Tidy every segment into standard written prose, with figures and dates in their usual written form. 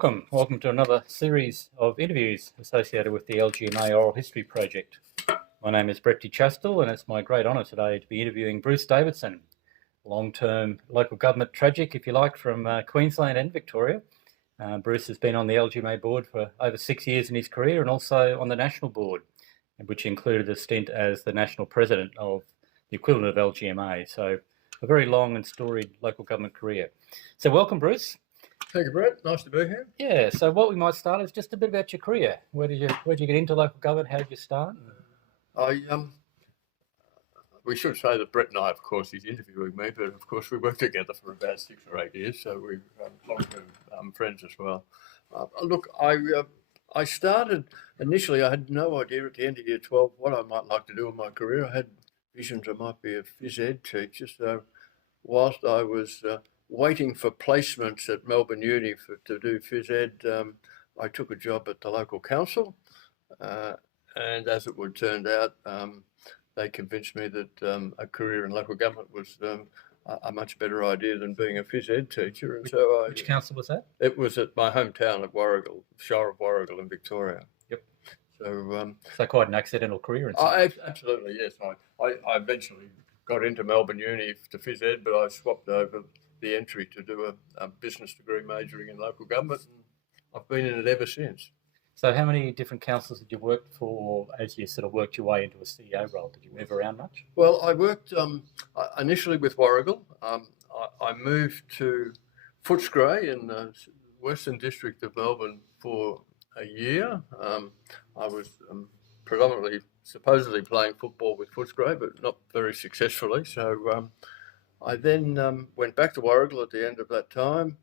Welcome to another series of interviews associated with the LGMA Oral History Project. My name is Brett Chastel, and it's my great honour today to be interviewing Bruce Davidson, long-term local government tragic, if you like, from Queensland and Victoria. Bruce has been on the LGMA board for over 6 years in his career, and also on the national board, which included a stint as the national president of the equivalent of LGMA. So a very long and storied local government career. So welcome, Bruce. Thank you, Brett. Nice to be here. Yeah, so what we might start is just a bit about your career. Where did you get into local government? How did you start? We should say that Brett and I, of course, he's interviewing me, but of course we worked together for about 6 or 8 years, so we're long-term friends as well. I started initially. I had no idea at the end of Year 12 what I might like to do in my career. I had visions I might be a phys ed teacher. So whilst I was waiting for placements at Melbourne Uni to do phys ed, I took a job at the local council, and as it would turn out, they convinced me that a career in local government was a much better idea than being a phys ed teacher. And which council was that? It was at my hometown of Warragul, Shire of Warragul in Victoria. Yep. So quite an accidental career. Absolutely, yes. I eventually got into Melbourne Uni to phys ed, but I swapped over the entry to do a business degree majoring in local government, and I've been in it ever since. So how many different councils did you work for as you sort of worked your way into a CEO role? Did you move around much? Well, I worked initially with Warragul. I moved to Footscray in the Western District of Melbourne for a year. I was predominantly, supposedly playing football with Footscray, but not very successfully. So I then went back to Warragul at the end of that time.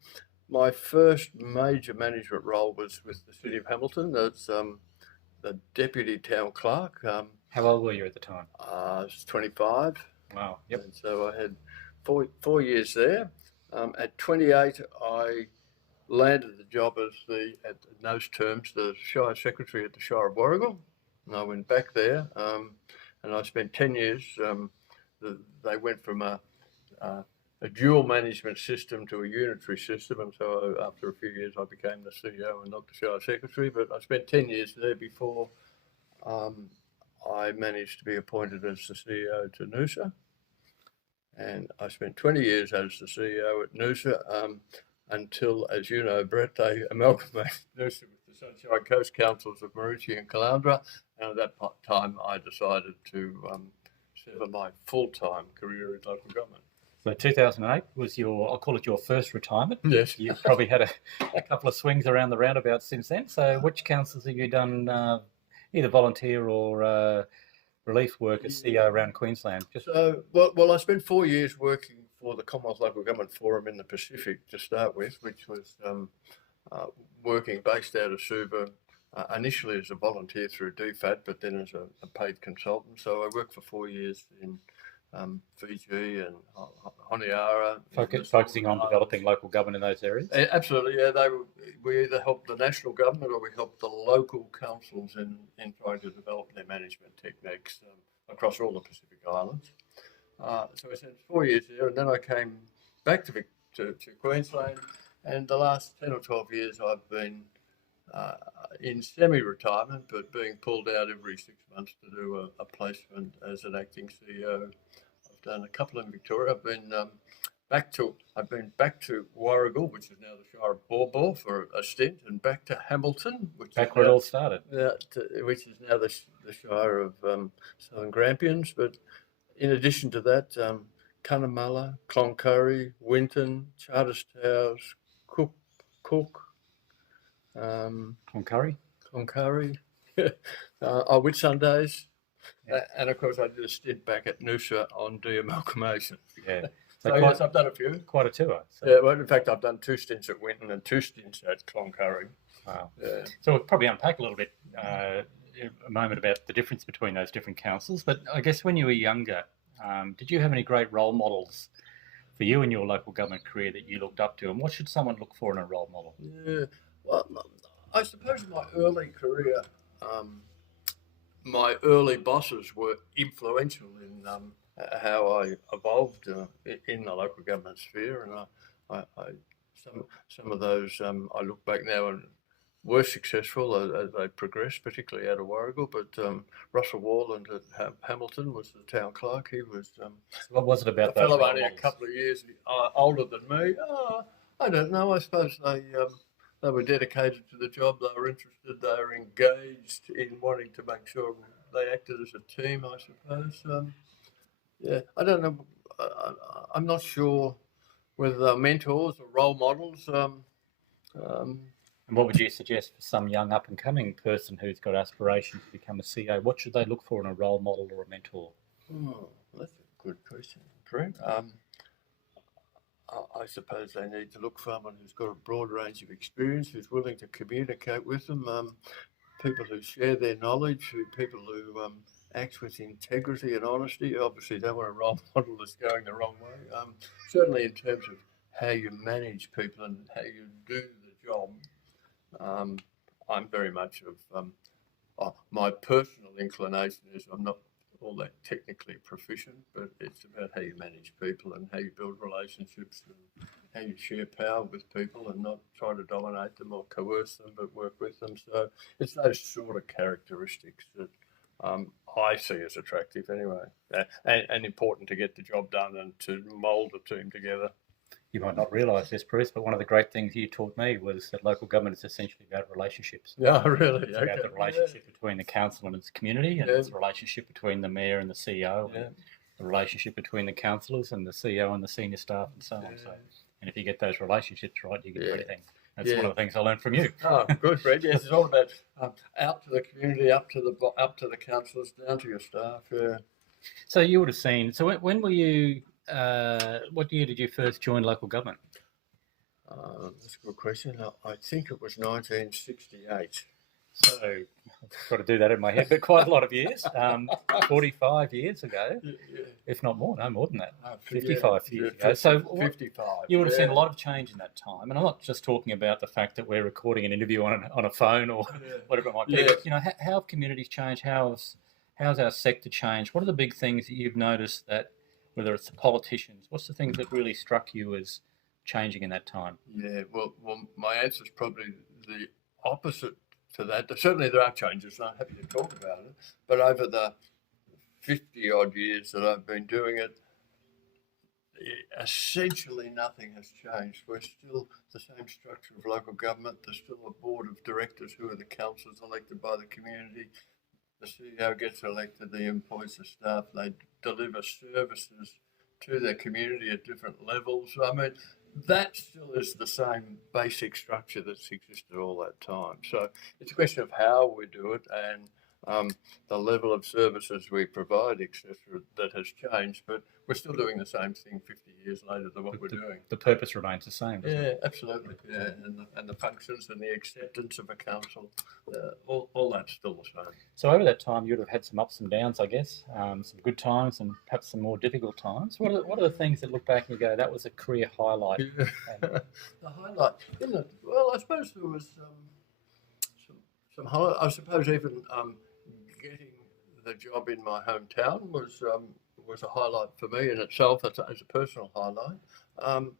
My first major management role was with the City of Hamilton as the Deputy Town Clerk. How old were you at the time? I was 25. Wow, yep. And so I had four years there. At 28, I landed the job as in those terms, the Shire Secretary at the Shire of Warragul. And I went back there, and I spent 10 years. They went from a dual management system to a unitary system, and so after a few years I became the CEO and not the Shire Secretary, but I spent 10 years there before I managed to be appointed as the CEO to Noosa, and I spent 20 years as the CEO at Noosa until, as you know, Brett, they amalgamated Noosa with the Sunshine Coast Councils of Maroochy and Caloundra, and at that time I decided to sever my full-time career in local government. So 2008 was I'll call it your first retirement. Yes. You've probably had a couple of swings around the roundabout since then. So which councils have you done either volunteer or relief work as CEO around Queensland? Well, I spent 4 years working for the Commonwealth Local Government Forum in the Pacific to start with, which was working based out of Suva, initially as a volunteer through DFAT, but then as a paid consultant. So I worked for 4 years in Fiji and Honiara. Focusing on developing local government in those areas? Absolutely, yeah. We either helped the national government or we helped the local councils in trying to develop their management techniques across all the Pacific Islands. So I spent 4 years there, and then I came back to Queensland, and the last 10 or 12 years I've been in semi-retirement, but being pulled out every 6 months to do a placement as an acting CEO. I've done a couple in Victoria. I've been back to Warragul, which is now the Shire of Bawbor, for a stint, and back to Hamilton, which where it all started. Which is now the Shire of Southern Grampians. But in addition to that, Cunnamulla, Cloncurry, Winton, Charters Towers, Cook, Cloncurry, Whitsundays, and of course I did a stint back at Noosa on deamalgamation. Yeah, so yes, I've done a few. Quite a tour. So. Yeah, well, in fact, I've done 2 stints at Winton and 2 stints at Cloncurry. Wow. Yeah. So we'll probably unpack a little bit a moment about the difference between those different councils. But I guess when you were younger, did you have any great role models for you in your local government career that you looked up to, and what should someone look for in a role model? Yeah. Well, I suppose in my early career, my early bosses were influential in how I evolved in the local government sphere, and I some of those I look back now and were successful as they progressed, particularly out of Warragul. But Russell Warland at Hamilton was the town clerk. He was What was it a about those fellow role only a models? couple of years older than me. I don't know. I suppose they were dedicated to the job. They were interested. They were engaged in wanting to make sure they acted as a team, I suppose. Yeah, I don't know. I'm not sure whether they're mentors or role models. And what would you suggest for some young up-and-coming person who's got aspirations to become a CEO? What should they look for in a role model or a mentor? That's a good question, Brent. I suppose they need to look for someone who's got a broad range of experience, who's willing to communicate with them, people who share their knowledge, people who act with integrity and honesty. Obviously, don't want a role model that's going the wrong way. Certainly, in terms of how you manage people and how you do the job, I'm very much of my personal inclination is I'm not all that technically proficient, but it's about how you manage people and how you build relationships and how you share power with people and not try to dominate them or coerce them, but work with them. So it's those sort of characteristics that I see as attractive anyway, and important to get the job done and to mould a team together. You might not realise this, Bruce, but one of the great things you taught me was that local government is essentially about relationships. Yeah, really. It's about the relationship between the council and its community, and it's the relationship between the mayor and the CEO, and the relationship between the councillors and the CEO and the senior staff, and so on. So, and if you get those relationships right, you get everything. That's one of the things I learned from you. Oh, good, Fred. Yes, it's all about out to the community, up to the councillors, down to your staff. Yeah. So you would have seen. So when were you? What year did you first join local government? That's a good question. I think it was 1968. So I've got to do that in my head, but quite a lot of years. 45 years ago, if not more. No, more than that. 55 years ago. So 55. You would have seen a lot of change in that time, and I'm not just talking about the fact that we're recording an interview on a phone or whatever it might be. But, how have communities changed? How's our sector changed? What are the big things that you've noticed that, whether it's the politicians, what's the things that really struck you as changing in that time? Yeah, well, my answer is probably the opposite to that. Certainly there are changes, and I'm happy to talk about it. But over the 50-odd years that I've been doing it, essentially nothing has changed. We're still the same structure of local government. There's still a board of directors who are the councillors elected by the community. The CEO gets elected, the employs the staff, they deliver services to their community at different levels. I mean, that still is the same basic structure that's existed all that time. So it's a question of how we do it and the level of services we provide, etc., that has changed, but we're still doing the same thing 50 years later than what we're doing. The purpose remains the same, doesn't it? Absolutely. Yeah, and the functions and the acceptance of a council, all that's still the same. So over that time, you'd have had some ups and downs, I guess, some good times and perhaps some more difficult times. What are the things that look back and you go, that was a career highlight? The highlight, isn't it? Well, I suppose there was some highlight. I suppose even getting the job in my hometown was a highlight for me in itself as a personal highlight.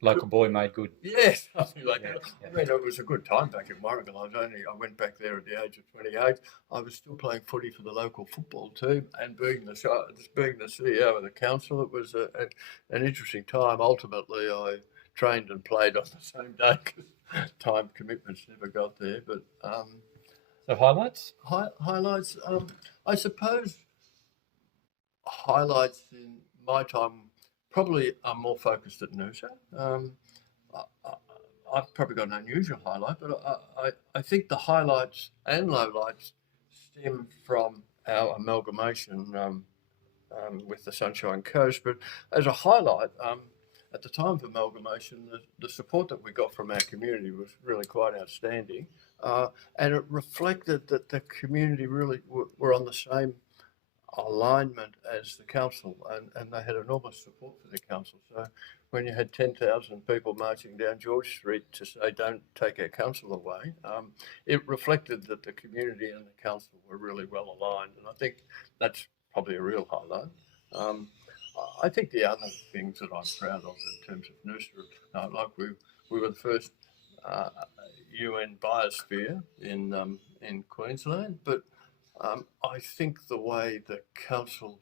Local boy made good. Yes, something like that. I mean, it was a good time back in Warragul. I went back there at the age of 28. I was still playing footy for the local football team, and being the CEO of the council, it was an interesting time. Ultimately, I trained and played on the same day because time commitments never got there. But so highlights? Highlights. I suppose highlights in my time probably are more focused at Noosa. I've probably got an unusual highlight, but I think the highlights and lowlights stem from our amalgamation with the Sunshine Coast. But as a highlight, at the time of amalgamation, the support that we got from our community was really quite outstanding. And it reflected that the community really were on the same alignment as the council, and they had enormous support for the council. So when you had 10,000 people marching down George Street to say, don't take our council away, it reflected that the community and the council were really well aligned. And I think that's probably a real highlight. I think the other things that I'm proud of in terms of Noosa, like we were the first UN biosphere in Queensland, but I think the way the council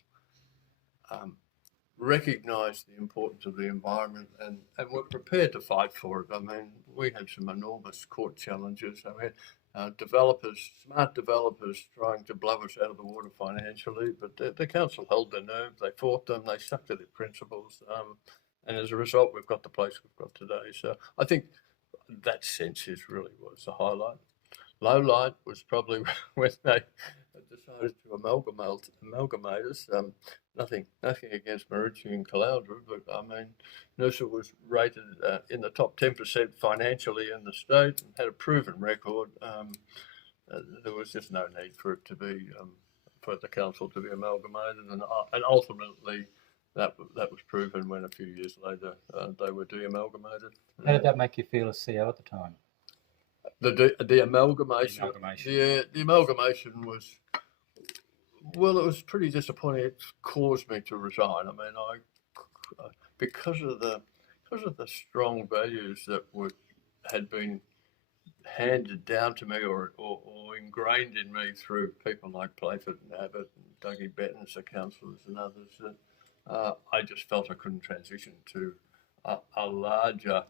recognised the importance of the environment and were prepared to fight for it. I mean, we had some enormous court challenges. I mean, smart developers trying to blow us out of the water financially, but the council held their nerve. They fought them. They stuck to their principles. And as a result, we've got the place we've got today. So I think that sense really was the highlight. Low light was probably when they decided to amalgamate us. Nothing against Maroochy and Caloundra, but I mean, Noosa was rated in the top 10% financially in the state and had a proven record. There was just no need for it to be, for the council to be amalgamated, and ultimately that was proven when a few years later they were de-amalgamated. How did that make you feel as CEO at the time? The amalgamation. The amalgamation was, well, it was pretty disappointing. It caused me to resign. I mean, because of the strong values that had been handed down to me or ingrained in me through people like Playford and Abbott and Dougie Bettens, the councillors and others, that I just felt I couldn't transition to a larger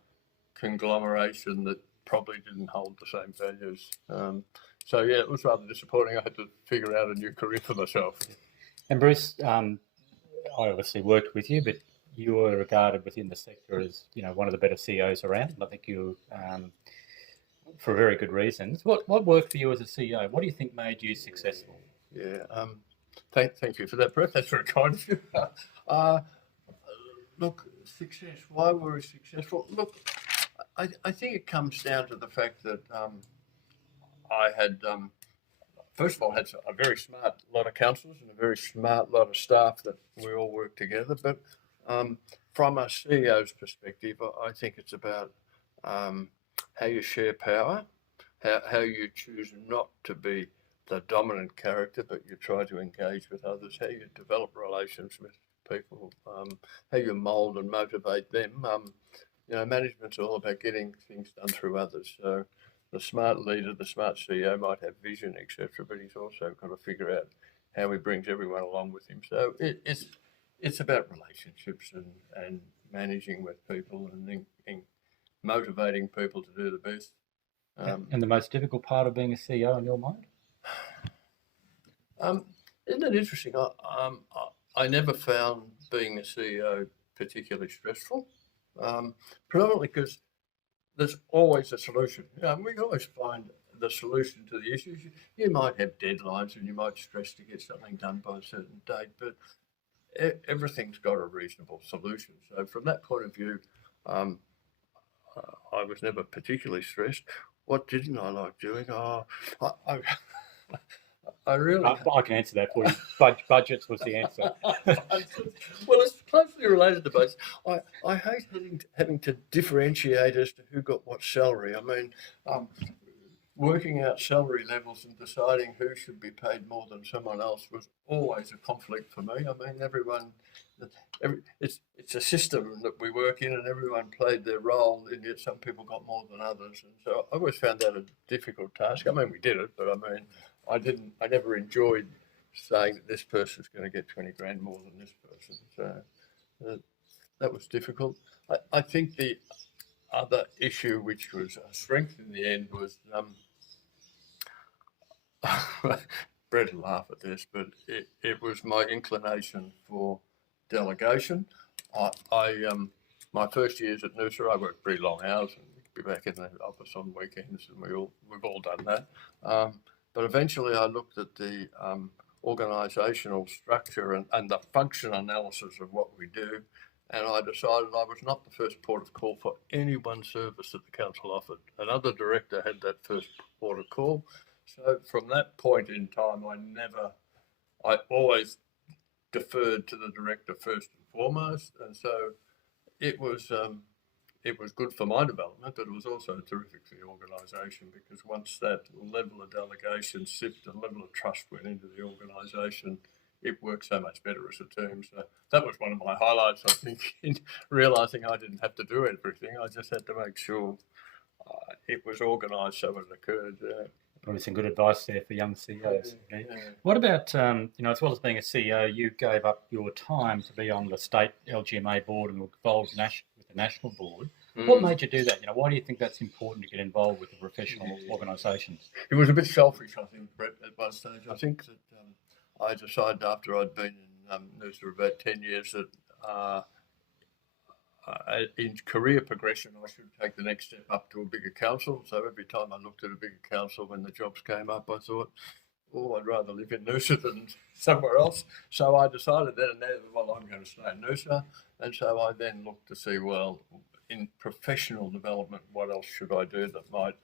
conglomeration that probably didn't hold the same values. So yeah, it was rather disappointing. I had to figure out a new career for myself. And Bruce, I obviously worked with you, but you were regarded within the sector as, you know, one of the better CEOs around. And I think you, for very good reasons. What worked for you as a CEO? What do you think made you successful? Yeah, thank you for that, Brett. That's very kind of you. Look, success. Why were we successful? Look, I think it comes down to the fact that I had, first of all, had a very smart lot of councillors and a very smart lot of staff that we all worked together. But from a CEO's perspective, I think it's about how you share power, how you choose not to be the dominant character, but you try to engage with others, how you develop relations with people, how you mould and motivate them. You know, management's all about getting things done through others. So the smart leader, the smart CEO might have vision, etc., but he's also got to figure out how he brings everyone along with him. So it's about relationships and managing with people and motivating people to do the best. And the most difficult part of being a CEO in your mind? Isn't it interesting? I never found being a CEO particularly stressful. Predominantly because there's always a solution. We always find the solution to the issues. You might have deadlines and you might stress to get something done by a certain date, but everything's got a reasonable solution. So from that point of view, I was never particularly stressed. What didn't I like doing? I really... I can answer that for you. Budgets was the answer. Well, it's closely related to budgets. I hate having to differentiate as to who got what salary. I mean, working out salary levels and deciding who should be paid more than someone else was always a conflict for me. I mean, it's a system that we work in, and everyone played their role, and yet some people got more than others. And so I always found that a difficult task. I mean, we did it, but I mean, I never enjoyed saying that this person's going to get 20 grand more than this person. So that was difficult. I think the other issue, which was a strength in the end, was Brett will laugh at this, but it was my inclination for delegation. My first years at Noosa, I worked pretty long hours and be back in the office on weekends, and we've all done that. But eventually I looked at the organisational structure and the function analysis of what we do, and I decided I was not the first port of call for any one service that the council offered. Another director had that first port of call. So from that point in time, I always deferred to the director first and foremost, and so it was good for my development, but it was also terrific for the organisation, because once that level of delegation sipped, a level of trust went into the organisation, it works so much better as a team. So that was one of my highlights, I think, in realising I didn't have to do everything. I just had to make sure it was organised so it occurred. Probably some good advice there for young CEOs. Yeah. What about, as well as being a CEO, you gave up your time to be on the state LGMA board and were involved with the national board. What made you do that? Why do you think that's important to get involved with the professional organisations? It was a bit selfish, I think, Brett, at one stage. I think that I decided after I'd been in Noosa about 10 years that in career progression, I should take the next step up to a bigger council. So every time I looked at a bigger council when the jobs came up, I thought, oh, I'd rather live in Noosa than somewhere else. So I decided then and there, well, I'm going to stay in Noosa. And so I then looked to see, well, in professional development, what else should I do that might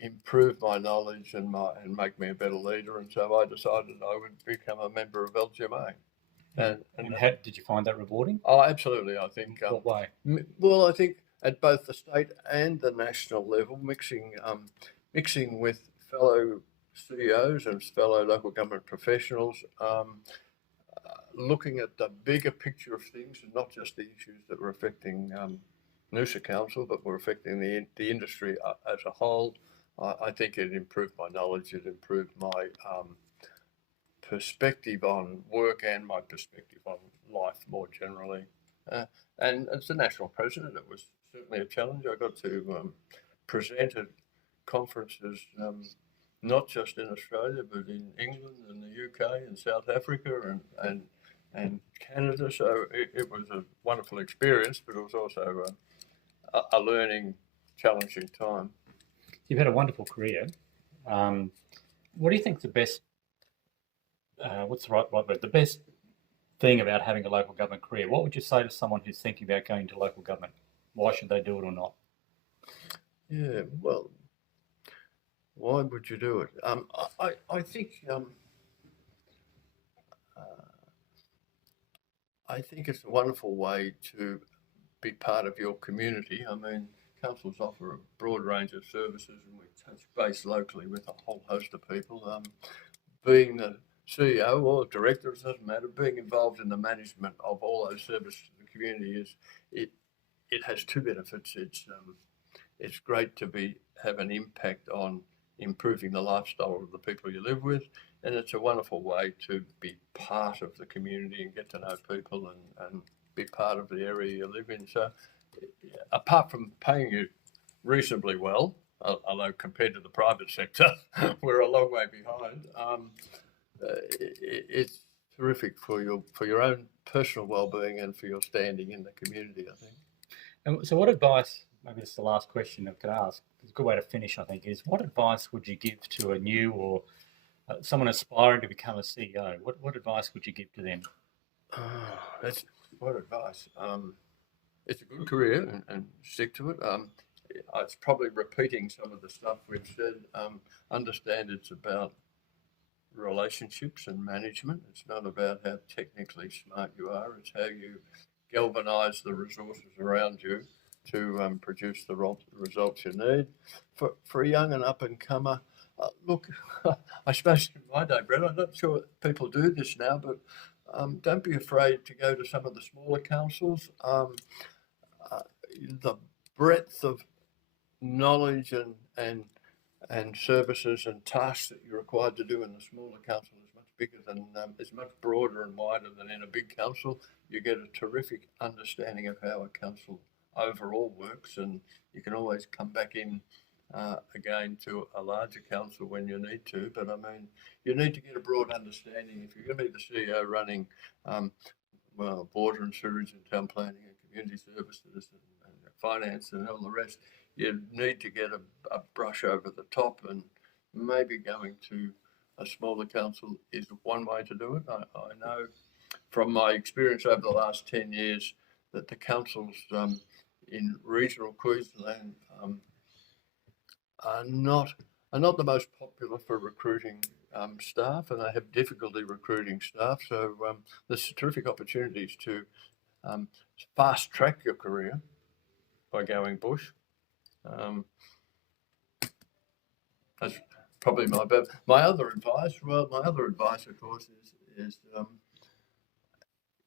improve my knowledge and make me a better leader? And so I decided I would become a member of LGMA. And how did you find that rewarding? Oh, absolutely. I think. What way? Well, I think at both the state and the national level, mixing with fellow CEOs and fellow local government professionals, looking at the bigger picture of things and not just the issues that were affecting Noosa Council, but were affecting the industry as a whole. I think it improved my knowledge. It improved my perspective on work and my perspective on life more generally. And as the national president, it was certainly a challenge. I got to present at conferences, not just in Australia, but in England and the UK and South Africa and Canada. So it was a wonderful experience, but it was also a learning, challenging time. You've had a wonderful career. What do you think the best what's the right word? The best thing about having a local government career. What would you say to someone who's thinking about going to local government? Why should they do it or not? Yeah, well, why would you do it? I think it's a wonderful way to be part of your community. I mean, councils offer a broad range of services, and we touch base locally with a whole host of people. Being the CEO or director, it doesn't matter, being involved in the management of all those services to the community it has two benefits. It's great to have an impact on improving the lifestyle of the people you live with, and it's a wonderful way to be part of the community and get to know people and be part of the area you live in. So apart from paying you reasonably well, although compared to the private sector, we're a long way behind, it's terrific for your own personal well-being and for your standing in the community, I think. And so what advice, maybe this is the last question I could ask, it's a good way to finish, I think, is what advice would you give to a new or someone aspiring to become a CEO? What advice would you give to them? What advice? It's a good career and stick to it. It's probably repeating some of the stuff we've said. Understand it's about relationships and management. It's not about how technically smart you are. It's how you galvanise the resources around you to produce the results you need. For a young and up-and-comer, look, I suppose in my day, Brett, I'm not sure people do this now, but don't be afraid to go to some of the smaller councils. The breadth of knowledge and services and tasks that you're required to do in the smaller council is much bigger than, is much broader and wider than in a big council. You get a terrific understanding of how a council overall works, and you can always come back in again to a larger council when you need to. But I mean, you need to get a broad understanding. If you're going to be the CEO running, water and sewage and town planning and community services and finance and all the rest, you need to get a brush over the top, and maybe going to a smaller council is one way to do it. I know from my experience over the last 10 years that the councils in regional Queensland are not the most popular for recruiting staff, and they have difficulty recruiting staff. So there's terrific opportunities to fast track your career by going bush. probably my other advice. Well, my other advice, of course, is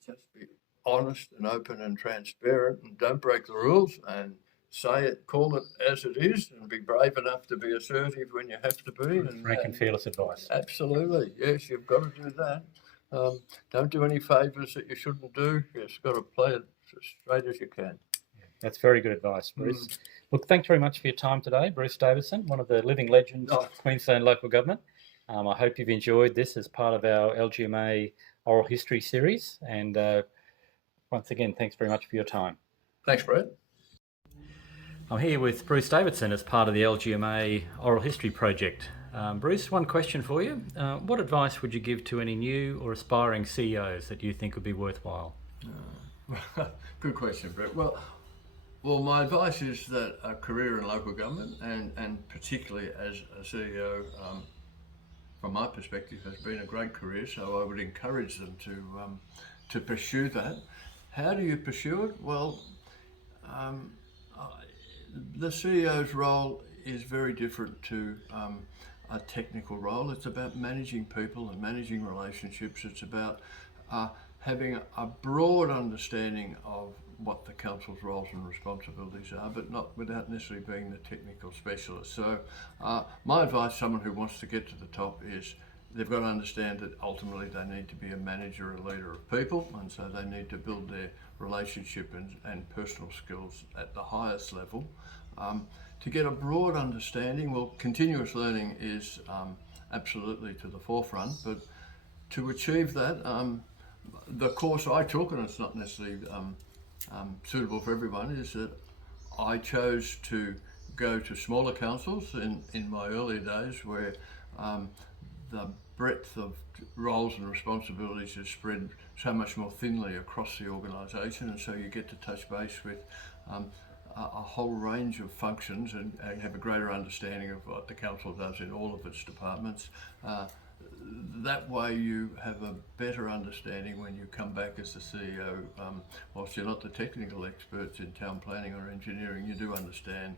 just be honest and open and transparent, and don't break the rules, and say it, call it as it is, and be brave enough to be assertive when you have to be. And Frank and fearless advice. Absolutely, yes, you've got to do that. Don't do any favours that you shouldn't do. You've just got to play it as straight as you can. That's very good advice, Bruce. Look, thanks very much for your time today, Bruce Davidson, one of the living legends of Queensland local government. I hope you've enjoyed this as part of our LGMA oral history series. And once again, thanks very much for your time. Thanks, Brett. I'm here with Bruce Davidson as part of the LGMA oral history project. Bruce, one question for you. What advice would you give to any new or aspiring CEOs that you think would be worthwhile? Good question, Brett. Well, my advice is that a career in local government, and particularly as a CEO, from my perspective, has been a great career. So I would encourage them to pursue that. How do you pursue it? Well, the CEO's role is very different to a technical role. It's about managing people and managing relationships. It's about having a broad understanding of what the council's roles and responsibilities are, but not without necessarily being the technical specialist. So my advice to someone who wants to get to the top is they've got to understand that ultimately they need to be a manager and leader of people, and so they need to build their relationship and personal skills at the highest level. To get a broad understanding, well, continuous learning is absolutely to the forefront, but to achieve that, the course I took, and it's not necessarily suitable for everyone, is that I chose to go to smaller councils in my early days where the breadth of roles and responsibilities is spread so much more thinly across the organisation, and so you get to touch base with a whole range of functions and have a greater understanding of what the council does in all of its departments. That way you have a better understanding when you come back as the CEO. Whilst you're not the technical experts in town planning or engineering, you do understand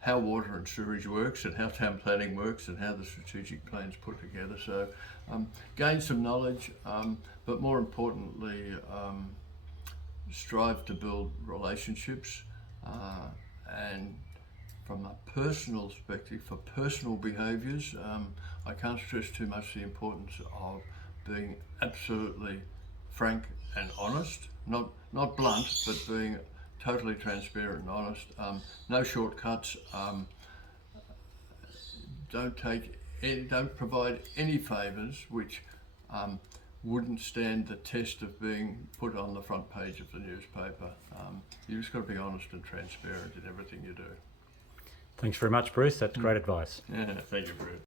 how water and sewerage works and how town planning works and how the strategic plan's put together. So gain some knowledge, but more importantly, strive to build relationships, and from a personal perspective, for personal behaviours, I can't stress too much the importance of being absolutely frank and honest, not blunt, but being totally transparent and honest. No shortcuts. Don't provide any favours which wouldn't stand the test of being put on the front page of the newspaper. You've just got to be honest and transparent in everything you do. Thanks very much, Bruce. That's great advice. Yeah, thank you, Bruce.